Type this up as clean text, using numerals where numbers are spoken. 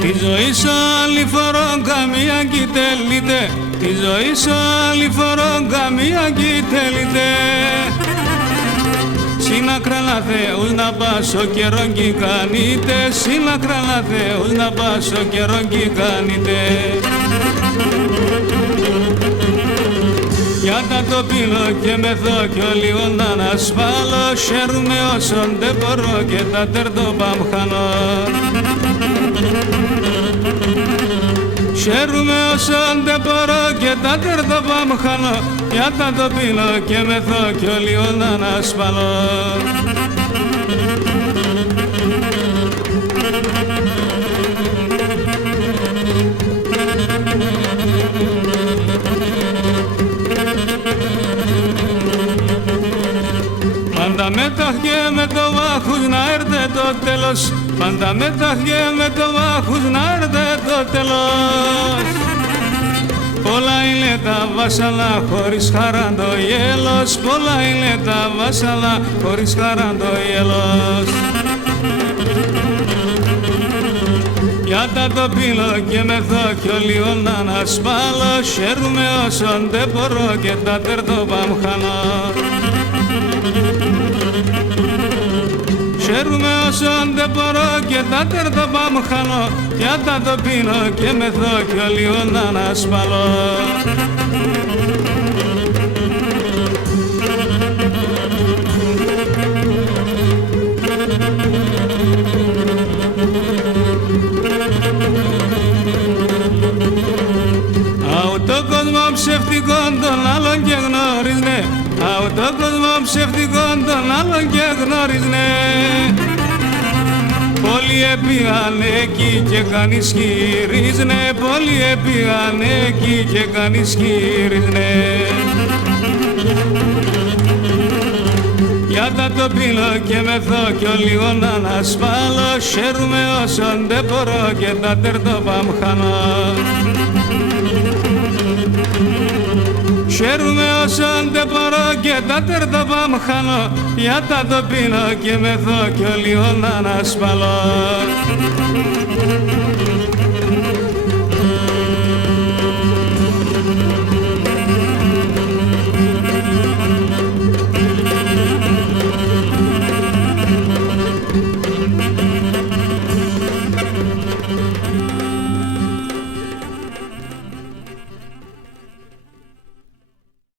Τη ζωή σου άλλη φορά καμία κοιτέλειτε, τη ζωή σου άλλη φορά καμία κοιτέλειτε. Συνάκρα να Θεούς να πας ο καιρόν κι κάνετε, συνάκρα να Θεούς να πας ο καιρόν κι κάνετε. Για τα το πίνω και μεθώ κι όλοι να ανασφάλω, χαίρομαι όσον δεν μπορώ και τα τερτοπάμ χάνω. Χαίρομαι όσον δεν μπορώ και τα τερτοπάμ χάνω, για τα το πίνω και μεθώ κι όλοι να ανασφάλω. Πάντα με τα χέρια με το βάχους να έρθει το τέλος, πάντα με τα χέρια με το βάχους να έρθει το τέλος. Πολλά είναι τα βάσαλα χωρίς χαρά το γέλος, πολλά είναι τα βάσαλα χωρίς χαρά το γέλος. Για τα το πίνω και μεθώ κι όλοι να ανασφάλω, χαίρομαι όσον δεν μπορώ και τα τερτοπάμ χάνω. Χαίρομαι όσον δεν μπορώ και τα τερτοπάμ χάνω, για τα το πίνω και μεθώ κι όλοι να ανασφάλω. Το κόσμο ψευτικό τον άλλον και γνώριζνε, το κόσμο ψευτικό τον άλλον και γνώριζνε. Πολλοί έπιαν εκεί και κανείς χειρίζνε, πολλοί έπιαν εκεί και κανείς χειρίζνε. Για τα το πίνω και μεθώ κι όλοι να ανασφάλω, χαίρομαι όσον δεν μπορώ και τα τερτοπάμ χάνω. Χαίρομαι όσον δεν μπορώ και τα τερτοπάμ χάνω, για τα το πίνω και μεθώ κι όλοι να ανασφάλω.